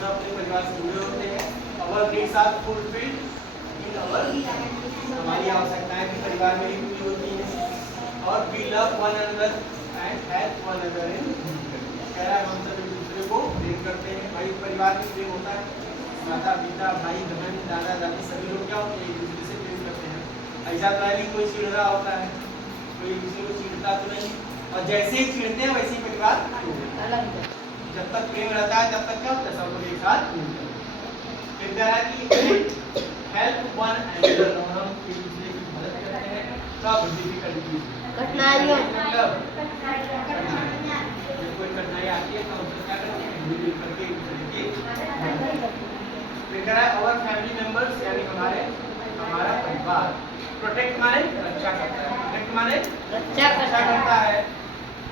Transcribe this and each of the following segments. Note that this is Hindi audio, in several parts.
दोनों अपने परिवार से जुड़े होते हैं। Our needs are fulfilled in our, हमारी आवश्यकताएं भी परिवार में ही पूरी होती हैं। और we love one another and help one another in, कह रहा है हम सब एक दूसरे को प्रेम करते हैं। भाई परिवार में प्रेम होता है, माता पिता भाई बहन दादा दादी सभी लोग क्या होते हैं, एक दूसरे से प्रेम करते हैं। ऐसा तो है नहीं कोई चिढ़ रहा होता है, कोई किसी को चिढ़ता तो नहीं, और जैसे ही चिढ़ते हैं वैसे ही परिवार अलग। जब तक प्रेम रहता है तब तक क्या होता है, सब लोग एक साथ मिलते हैं। फिर कह रहा है कि हेल्प वन अनदर, हम एक दूसरे की मदद करते हैं कब डिफिकल्टीज, कठिनाइयों, मतलब कोई कठिनाई आती है तो हम क्या करते हैं, मिलजुल करके एक दूसरे की मदद करते हैं। फिर कह रहा है अवर फैमिली मेंबर्स, यानी हमारा परिवार, प्रोटेक्ट माने रक्षा करता है, प्रोटेक्ट माने रक्षा करता है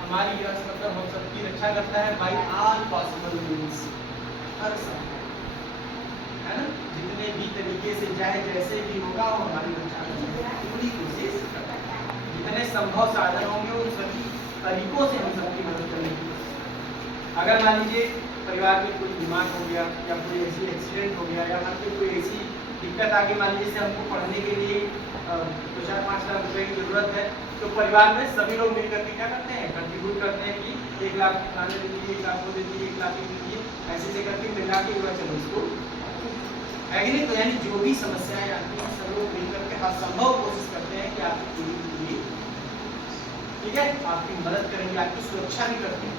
हमारी, मतलब हम सबकी रक्षा करता है बाय ऑल पॉसिबल मींस, हर संभव, है ना, जितने भी तरीके से चाहे जैसे भी होगा वो हमारी रक्षा करने की पूरी कोशिश करता है। जितने संभव साधन होंगे उन सभी तरीकों से हम सबकी मदद करने की कोशिश। अगर मान लीजिए परिवार में कोई बीमार हो गया या कोई ऐसी एक्सीडेंट हो गया या फिर कोई ऐसी दिक्कत आ गई, मान लीजिए जैसे हमको पढ़ने के लिए 2-4-5 लाख रुपए की जरूरत है, तो परिवार में सभी लोग मिलकर के क्या करते हैं, कंट्रीब्यूट करते हैं कि 1 लाख खाने दे दीजिए, 1 लाख को दे दीजिए, 1 लाख दे दीजिए, ऐसे करके मिला के हुआ चलो इसको, है कि नहीं। तो यानी जो भी समस्याएं आती हैं सब लोग मिलकर के हर संभव कोशिश करते हैं कि आपकी पूरी, ठीक है, आपकी मदद करेंगे, आपकी सुरक्षा भी करते हैं,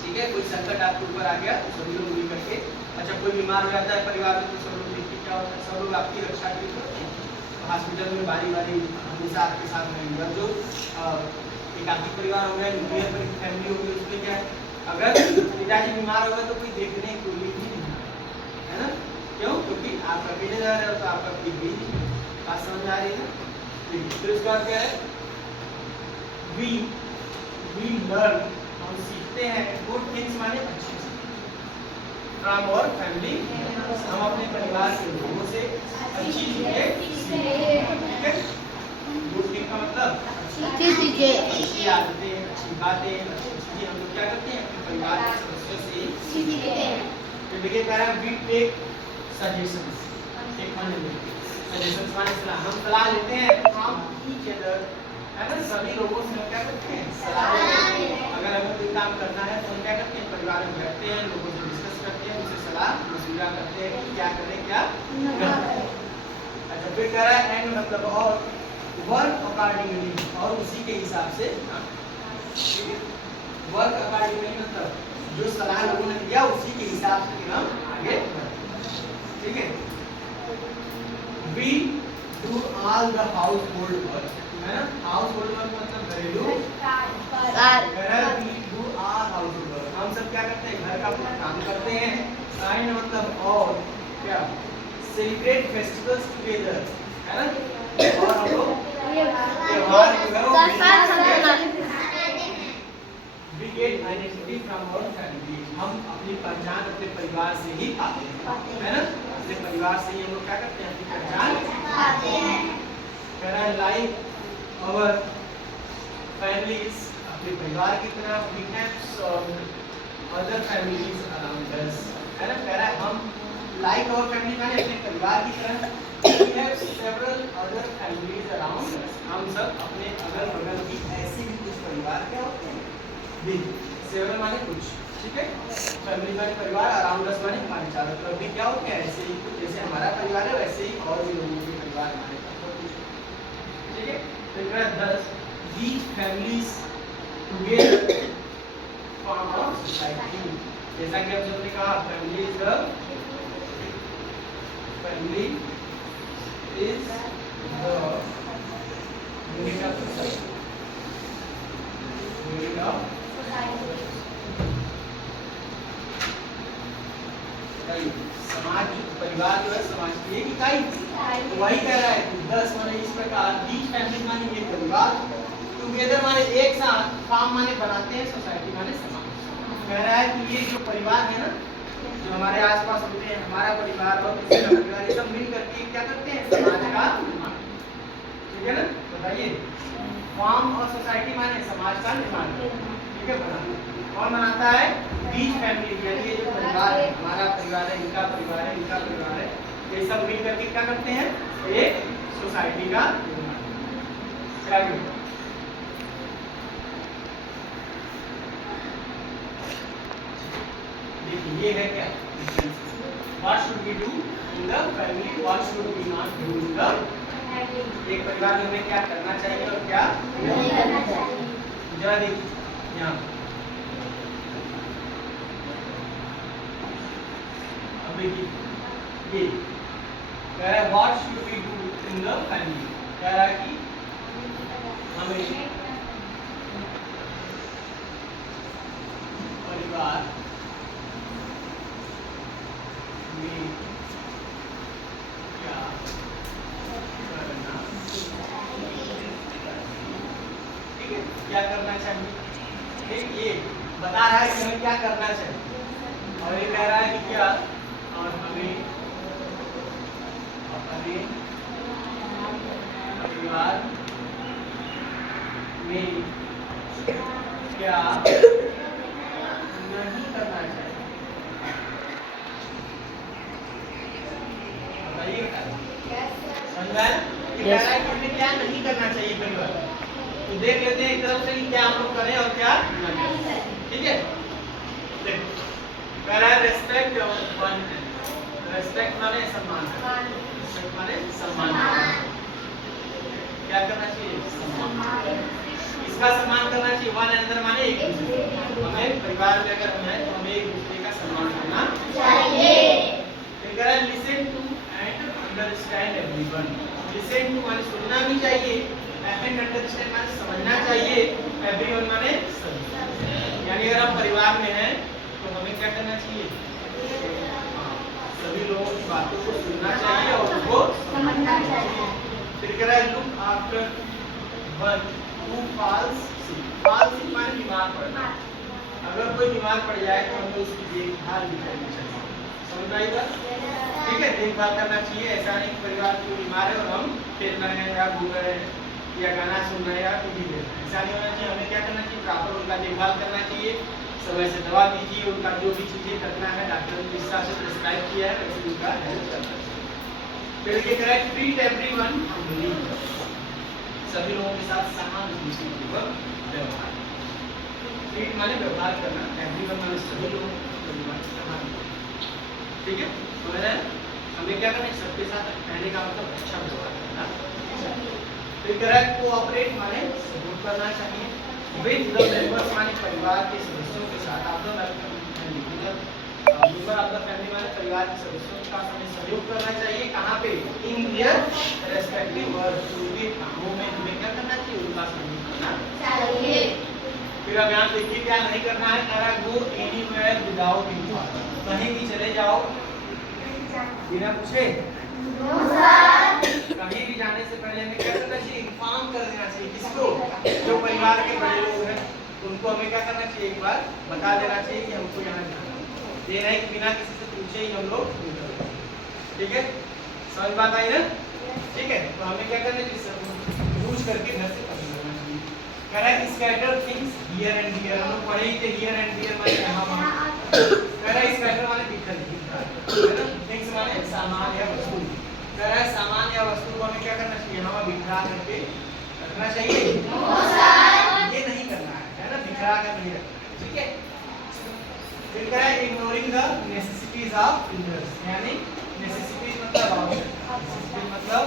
ठीक है। कोई संकट आपके ऊपर आ गया तो सभी लोग मिल करके, अच्छा कोई बीमार हो जाता है परिवार में तो सब लोग मिलकर क्या होता है, सब लोग आपकी रक्षा के लिए करते हैं। तो हॉस्पिटल में बारी बारी हमेशा आपके साथ रहेंगे। और जो एकाकी परिवार हो गया, न्यूक्लियर फैमिली हो गई, उसमें क्या है, अगर पिताजी बीमार हो गए तो कोई देखने को नहीं है ना, क्यों, क्योंकि आप अकेले रह रहे हो तो आपका कोई भी नहीं, बात समझ आ रही है ना। फिर उसके बाद क्या है, वी लर्न, हम सीखते हैं गुड थिंग्स माने अच्छी चीजें फ्रॉम आवर फैमिली, हम अपने परिवार के लोगों से अच्छी चीजें सीखते हैं, ठीक है। गुड थिंग का मतलब अच्छी चीजें, अच्छी आदतें, अच्छी बातें, अच्छी चीजें हम लोग क्या करते हैं अपने परिवार के सदस्यों से सीखते हैं। फिर देखिए कह रहा है वी टेक सजेशंस, टेक माने सजेशंस माने सलाह, हम सलाह लेते हैं फ्रॉम ईच अदर, है ना, सभी लोगों से हम क्या करते हैं सलाह लेते हैं। अगर हमें कोई काम करना है तो हम क्या करते हैं, परिवार में बैठते हैं, लोगों से डिस्कस करते हैं, उनसे सलाह मशविरा करते हैं कि क्या करें क्या न करें। अच्छा फिर कह रहा है एंड मतलब और वर्क अकॉर्डिंगली, और उसी के हिसाब से, वर्क अकॉर्डिंगली मतलब जो सलाह लोगों ने दिया उसी के हिसाब से हम आगे बढ़ते हैं, ठीक है। We do all the household work, है ना, हाउस होल्ड वर्क मतलब घरेलू हम सब क्या करते हैं, घर का पूरा काम करते हैं। एंड मतलब और क्या, सेलिब्रेट फेस्टिवल्स टुगेदर, है ना, और हम लोग त्योहार जो है वो we get identity from our family, हम अपनी पहचान अपने परिवार से ही पाते हैं, है ना, अपने परिवार से ही हम लोग क्या करते हैं, अपनी पहचान पाते हैं। कह रहा है लाइक आवर फैमिलीज, अपने परिवार की तरह we have other families around us, है ना, कह रहा है हम लाइक आवर फैमिली माने अपने परिवार की तरह we have several other families around us, हम सब अपने अगल बगल की ऐसे भी कुछ परिवार क्या होते हैं, भी सेवरल माने कुछ, ठीक है, फैमिली माने परिवार, अराउंड अस माने हमारे चारों तरफ भी क्या होते हैं ऐसे ही कुछ, जैसे हमारा परिवार है वैसे ही और भी लोगों के परिवार हमारे तरफ कुछ, ठीक है। तो कह रहा है thus these families together form a society, जैसा कि आप सबने कहा family is the unit of society, unit of समाज, परिवार जो है समाज की एक इकाई, तो वही कह रहा है 10 माने इस प्रकार, बीच फैमिली माने ये परिवार, टुगेदर माने एक साथ, फॉर्म माने बनाते हैं, सोसाइटी माने समाज। कह रहा है कि ये जो परिवार है ना, जो हमारे आसपास होते हैं, हमारा परिवार और किसी का परिवार, ये सब मिल करके क्या करते हैं, समाज का निर्माण, ठीक है ना, बताइए। फॉर्म और सोसाइटी माने समाज का निर्माण, ठीक है, बनाना। कौन बनाता है? बीच फैमिली, यानी ये जो परिवार है, हमारा परिवार है, इनका परिवार है, इनका परिवार है, ये सब मिल करके क्या करते हैं? एक सोसाइटी का निर्माण। देखिए ये है क्या? What should we do in the family? What should we not do in the family? एक परिवार में हमें क्या करना चाहिए और क्या नहीं करना चाहिए? जरा देखिए यहाँ अब देखिए ये कह रहा है What should we do in the family? कह रहा है कि हमें परिवार में क्या करना, ठीक है, क्या करना चाहिए? ठीक, ये बता रहा है कि हमें क्या करना चाहिए और ये कह रहा है कि क्या, और हमें अपने परिवार में क्या नहीं करना चाहिए? समझा कि कह रहा है कि हमें क्या नहीं करना चाहिए परिवार। तो देख लेते हैं एक तरफ से कि क्या हम लोग करें और क्या नहीं करें, ठीक है? देखो कह रहा है रेस्पेक्ट वन, रेस्पेक्ट माने सम्मान, रेस्पेक्ट माने सम्मान, क्या करना चाहिए? सम्मान, इसका सम्मान करना चाहिए। वन अनदर माने एक दूसरे, हमें परिवार में अगर हम हैं तो हमें एक दूसरे का सम्मान करना चाहिए। फिर कह रहा है listen to and understand everyone, listen to माने सुनना भी चाहिए, एंड अंडरस्टैंड माने समझना चाहिए, एवरीवन माने सभी। यानी अगर हम परिवार में हैं तो हमें क्या करना चाहिए? सभी लोगों की बातों को सुनना चाहिए और उनको समझना चाहिए। फिर कह रहा है look after one who falls sick, falls sick माने बीमार पड़ना, अगर कोई बीमार पड़ जाए तो हमें उसकी देखभाल भी करनी चाहिए। समझ आई बात? ठीक है, देखभाल करना चाहिए। ऐसा नहीं कि परिवार कोई बीमार है और हम खेल रहे हैं या घूम रहे हैं या गाना सुन रहे हैं या टीवी देख रहे हैं, ऐसा नहीं होना चाहिए। हमें क्या करना चाहिए? प्रॉपर उनका देखभाल करना चाहिए, समय से दवा दीजिए, उनका जो भी चीजें करना है डॉक्टर ने जिस हिसाब से प्रिस्क्राइब किया है वैसे उनका हेल्प करना चाहिए। फिर ये कह रहा है ट्रीट एवरीवन इक्वली, सभी लोगों के साथ सहानुभूतिपूर्वक व्यवहार, ट्रीट माने व्यवहार करना, एवरीवन माने सभी लोगों के साथ, ठीक है? समझ आया? हमें क्या करना है? सबके साथ रहने का मतलब अच्छा व्यवहार करना। फिर कह रहा है कोऑपरेट माने सहयोग करना चाहिए, विद द मेंबर्स माने परिवार के सदस्यों के साथ, आप मेंबर ऑफ द फैमिली माने परिवार के सदस्यों के साथ हमें सहयोग करना चाहिए। कहाँ पे? इन देयर रेस्पेक्टिव वर्क, उनके कामों में हमें क्या करना चाहिए? उनका सहयोग करना चाहिए। फिर अब यहाँ देखिए क्या नहीं करना है, कह रहा है गो एनीवेयर विदाउट इन्फॉर्म, कहीं भी चले जाओ बिना पूछे, कहीं भी जाने से पहले हमें क्या करना चाहिए? इन्फॉर्म कर देना चाहिए। किसको? जो परिवार के बड़े लोग हैं उनको हमें क्या करना चाहिए? एक बार बता देना चाहिए कि हमको यहाँ जाना है। ये नहीं कि बिना किसी से पूछे ही हम लोग, ठीक है? समझ बात आई ना? ठीक है, तो हमें क्या करना चाहिए? पूछ करके घर से पता करना चाहिए। कह रहा है scatter things here and here, हम लोग पढ़े ही थे हियर एंड हियर माने यहाँ वहाँ। कह रहा है स्कैटर माने बिखर दिखता है ना, थिंग्स माने सामान या वस्तु। कह रहा है सामान या वस्तु को हमें क्या करना चाहिए? यहाँ बिखरा करके रखना चाहिए, ये नहीं करना है ना, बिखरा कर नहीं रखना, ठीक है? फिर कह रहा है ignoring the necessities of elders, यानी नेसेसिटीज मतलब आवश्यकता, मतलब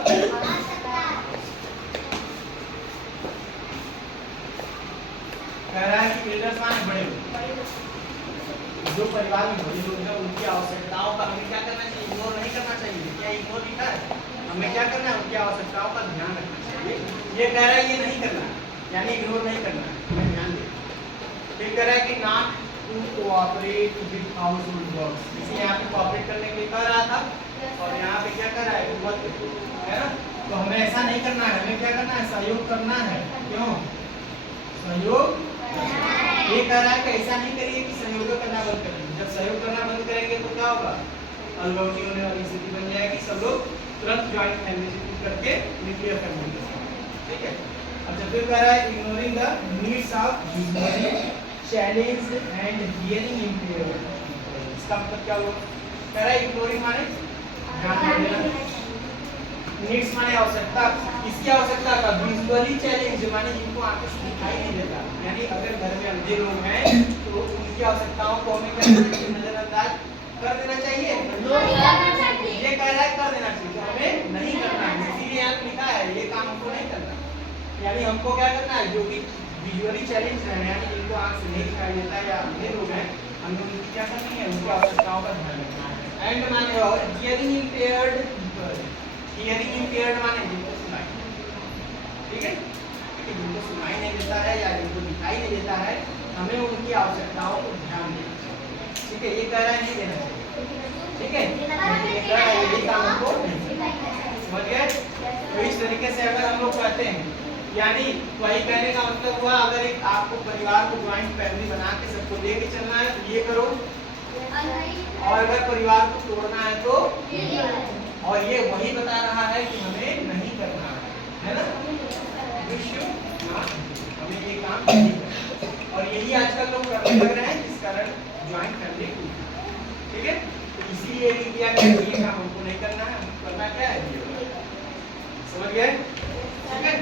कह रहा है कि एल्डर्स माने बड़े लोग, जो परिवार में बड़े लोग हैं उनकी आवश्यकताओं का हमें क्या करना चाहिए? इग्नोर नहीं करना चाहिए। क्या इग्नोर लिखा है? हमें क्या करना है? उनकी आवश्यकताओं का ध्यान रखना चाहिए। ये कह रहा है ये नहीं करना है, यानी इग्नोर नहीं करना है, हमें ध्यान देना। फिर कह रहा है कि not to cooperate with household works, इसे यहाँ पे कोऑपरेट करने के लिए कह रहा था और यहाँ पे क्या कर रहा है? मत, है ना? तो हमें ऐसा नहीं करना है, हमें क्या करना है? सहयोग करना है। क्यों सहयोग? ये कह रहा है कि ऐसा नहीं करिए कि सहयोग करना बंद करिए। जब सहयोग करना बंद करेंगे तो क्या होगा? अलगावती होने वाली स्थिति बन जाएगी, सब लोग तुरंत ज्वाइंट फैमिली से टूट करके न्यूक्लियर फैमिली, ठीक है? अब जब फिर कह रहा है ignoring the needs of humanity challenge and hearing impaired, इसका मतलब क्या हुआ? कह रहा है इग्नोरिंग माने ध्यान न देना, नीड्स माने आवश्यकता, इसकी आवश्यकता का, विजुअली चैलेंज माने जिनको आंखों से दिखाई नहीं देता, यानी अगर घर में अंधे लोग हैं तो उनकी आवश्यकताओं को हमें नजरअंदाज कर देना चाहिए, ये कह रहा है कर देना चाहिए, तो हमें नहीं करना है, इसीलिए यहाँ लिखा है ये काम हमको नहीं करना, यानी हमको क्या करना है, जो भी विजुअली चैलेंज है यानी जिनको आंख से नहीं दिखाई देता या अंधे लोग हैं, हमें उनकी क्या करनी है, उनकी आवश्यकताओं का ध्यान रखना है। एंड माने और hearing impaired people, hearing impaired माने जिनको सुनाई, ठीक है, क्योंकि जिनको सुनाई नहीं देता है या जिनको दिखाई नहीं देता है, हमें उनकी आवश्यकताओं को ध्यान देना चाहिए, ठीक है, ये कह रहा है नहीं देना चाहिए, ठीक है, ये कह रहा है यही काम हमको समझ गए। तो इस तरीके से अगर हम लोग कहते हैं, यानी वही कहने का मतलब हुआ, अगर एक आपको परिवार को ज्वाइंट फैमिली बना के सबको लेके चलना है तो ये करो, और अगर परिवार को तोड़ना है तो, और ये वही बता रहा है कि हमें नहीं करना है ना, हमें ये काम नहीं करना, और यही आजकल लोग करने लग रहे हैं, जिस कारण ज्वाइंट फैमिली, ठीक है, तो इसीलिए किया गया ये काम हमको नहीं करना है, हमको करना क्या है, समझ गए, ठीक है।